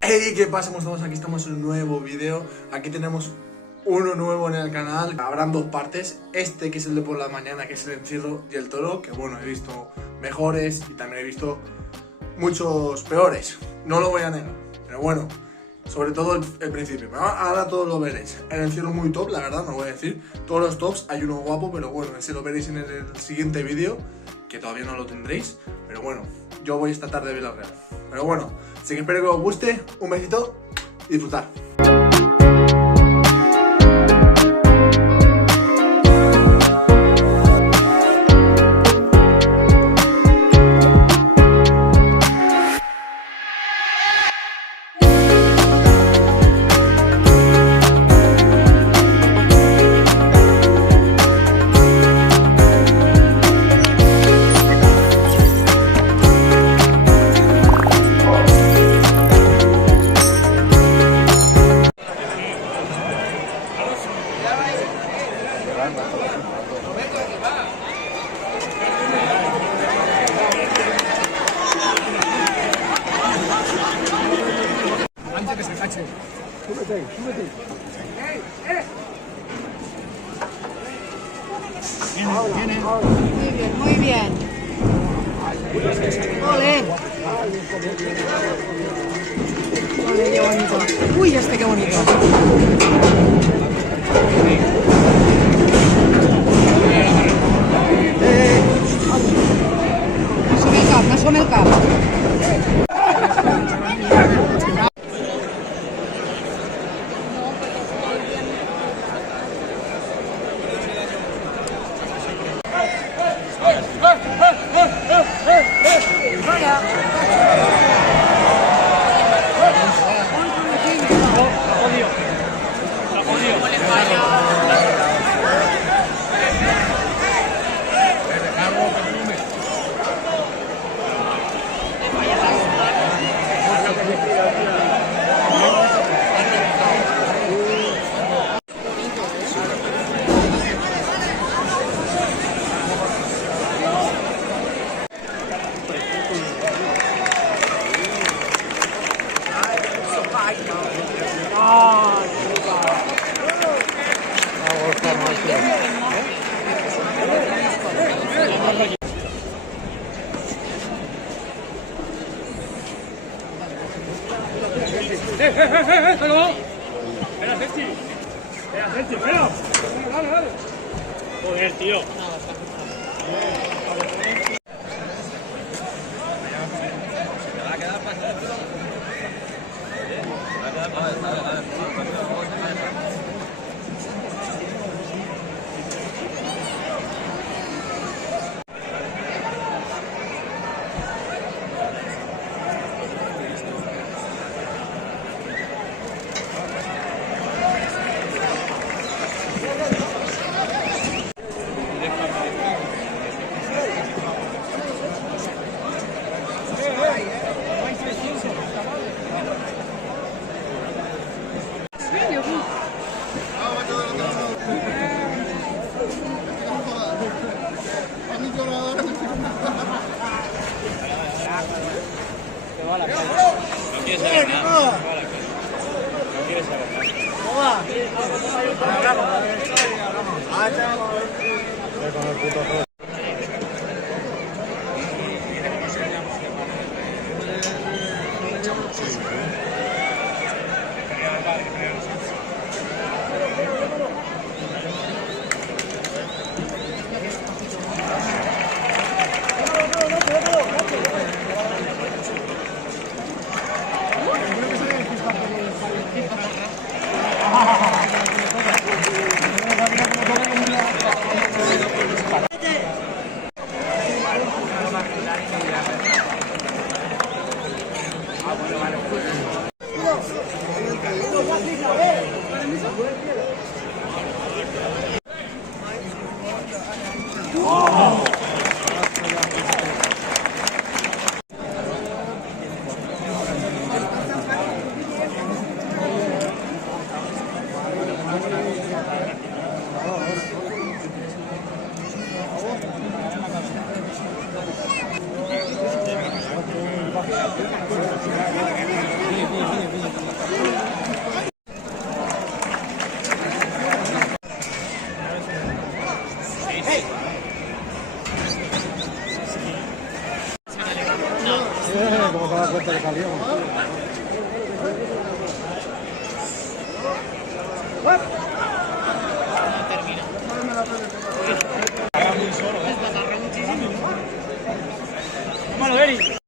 Hey, ¿qué pasa? ¿Cómo estamos? Aquí estamos en un nuevo vídeo. Aquí tenemos uno nuevo en el canal. Habrán dos partes. Este que es el de por la mañana, que es el encierro, y el toro, que bueno, he visto mejores y también he visto muchos peores. No lo voy a negar, pero bueno, sobre todo el principio. Pero ahora todos lo veréis. El encierro muy top, la verdad, no voy a decir. Todos los tops, hay uno guapo, pero bueno, ese lo veréis en el siguiente vídeo, que todavía no lo tendréis. Pero bueno, yo voy esta tarde a Villarreal. Pero bueno, así que espero que os guste. Un besito y disfrutar. Muy bien, muy bien. Ole. Ole, qué bonito. Uy, qué bonito. Más con el cap. ¡Se acabó! ¡Espera, Sergi! ¡Espera, Sergi, espera! ¡Dale, dale! Joder, tío. No quieres saber nada. No quieres saber nada. bonito le salió.